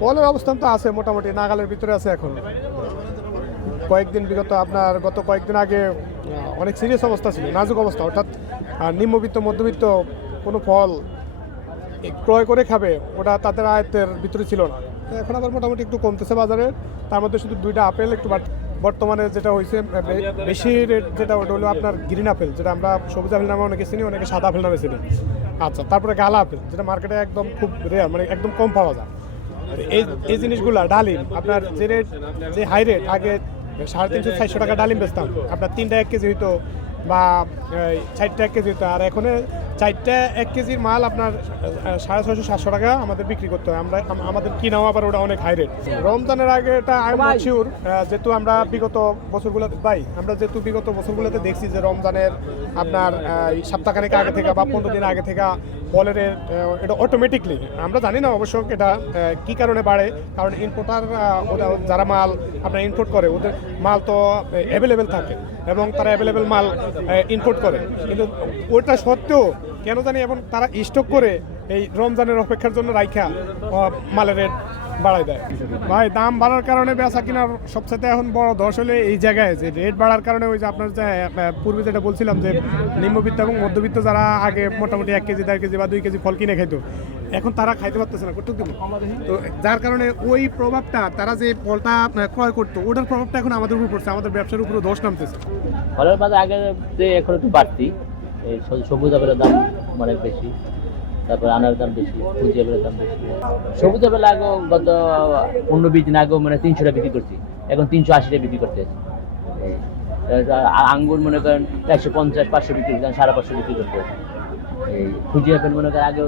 ফলের অবস্থান তো আছে মোটামুটি, নাগালের ভিতরে আছে এখন। কয়েকদিন বিগত আপনার, গত কয়েকদিন আগে অনেক সিরিয়াস অবস্থা ছিল, নাজুক অবস্থা, অর্থাৎ নিম্নবিত্ত, মধ্যবিত্ত কোনো ফল ক্রয় করে খাবে, ওটা তাদের আয়ত্তের ভিতরে ছিল না। এখন আবার মোটামুটি একটু কমতেছে বাজারে, তার মধ্যে শুধু দুইটা আপেল একটু বাড়- বর্তমানে যেটা হয়েছে বেশি রেট যেটা ওটা হলো আপনার গ্রিন আপেল যেটা আমরা সবুজ আপেল নামে অনেকে চিনি, অনেকে সাদা আপেল নামে চিনি। আচ্ছা তারপরে গালা আপেল, যেটা মার্কেটে একদম খুব রেয়ার মানে একদম কম পাওয়া যায়। এই এই জিনিসগুলা, ডালিম, আপনার যে রেট যে হাই রেট আগে সাড়ে তিনশো, চারশো টাকা ডালিম বেচতাম। আপনার তিনটা এক কেজি হইতো বা চারটা এক কেজি আর এখন চারটা এক কেজির মাল আপনার সাড়ে ছয়শো সাতশো টাকা আমাদের বিক্রি করতে হয়। আমরা আম- আমাদের কিনাও আবার ওটা অনেক হাই রেট রমজানের আগে এটা আই শিওর যেহেতু আমরা বিগত বছরগুলোতে পাই আমরা যেহেতু বিগত বছরগুলোতে দেখছি যে রমজানের আপনার সপ্তাহখানেক আগে থেকে বা পনেরো দিন আগে থেকে আহ, এটা অটোমেটিকলি আমরা জানি না অবশ্য এটা কি কারণে বাড়ে কারণ ইম্পোর্টার ওটা যারা মাল আপনার ইম্পোর্ট করে ওদের মাল তো অ্যাভেলেবেল থাকে এবং তারা অ্যাভেলেবেল মাল ইম্পোর্ট করে। কিন্তু ওটা সত্ত্বেও কেন জানি এবং তারা স্টক করে এই রমজানের অপেক্ষার জন্য রাইখা মালের রেট বাড়ায় দেয়। ভাই, দাম বাড়ার কারণে বেচা কিনার সবচেয়ে এখন বড় ধস হলে এই জায়গায় যে রেট বাড়ার কারণে ওই যে আপনার যে পূর্বে যেটা বলছিলাম যে নিম্নবিত্ত এবং মধ্যবিত্ত যারা আগে মোটামুটি এক কেজি, দেড় কেজি বা দুই কেজি ফল কিনে খাইতো, এখন তারা খাইতে পারতেছে না করতে তো যার কারণে ওই প্রভাবটা, তারা যে ফলটা ক্রয় করতো, ওটার প্রভাবটা এখন আমাদের উপর পড়ছে, আমাদের ব্যবসার উপরে ধস নামতেছে। ফলের বাজার আগে এখন একটু বাড়তি সবুজ আপেলের দাম অনেক বেশি। তারপর আনার দাম বেশি ফুজি আপেলের দাম বেশি। সবুজ আপেল আগে গত পনেরো বিশ দিন আগেও মানে তিনশোটা বিক্রি করছি, এখন তিনশো আশিটা বিক্রি করতে আঙ্গুর মনে করেন চারশো পঞ্চাশ, পাঁচশো বিক্রি করতে সাড়ে পাঁচশো বিক্রি করতে এই ফুজি আপেল মনে করেন আগে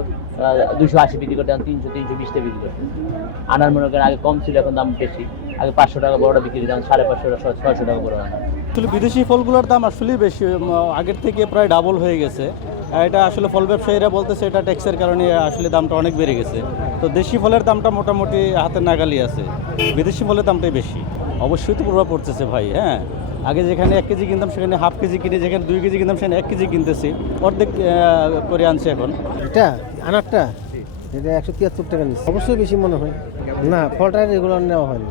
দুশো আশি বিক্রি করতে তিনশো তিনশো বিশটা বিক্রি করতে আনার মনে করেন আগে কম ছিল, এখন দাম বেশি। আগে পাঁচশো টাকা বড়টা বিক্রি করতে সাড়ে পাঁচশো টাকা, ছয়শো টাকা বড় আনা আসলে বিদেশি ফলগুলোর দাম আসলেই বেশি আগের থেকে প্রায় ডাবল হয়ে গেছে। এটা আসলে ফল ব্যবসায়ীরা বলতেছে এটা ট্যাক্সের কারণে আসলে দামটা অনেক বেড়ে গেছে। তো দেশি ফলের দামটা মোটামুটি হাতের নাগালি আছে। বিদেশি ফলের দামটাই বেশি। অবশ্যই তো প্রভাব পড়তেছে ভাই হ্যাঁ? আগে যেখানে এক কেজি কিনতাম, সেখানে হাফ কেজি কিনে, যেখানে দুই কেজি কিনতাম, সেখানে এক কেজি কিনতেছি। অর্ধেক করে আনছে এখন। এটা, আনারটা? এটা একশো তিয়াত্তর টাকা নিচ্ছে। অবশ্যই বেশি মনে হয়। না, ফলটা রেগুলার নেওয়া হয় না।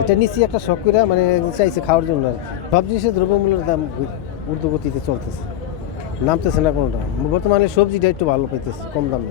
এটা নিচ্ছি একটা শখ করে মানে চাইছে খাওয়ার জন্য সব জিনিসের দ্রব্যমূল্যের দাম ঊর্ধ্বগতিতে চলতেছে। নামতেছে না কোনোটা। বর্তমানে সবজিটা একটু ভালো পাইতেছে কম দামে।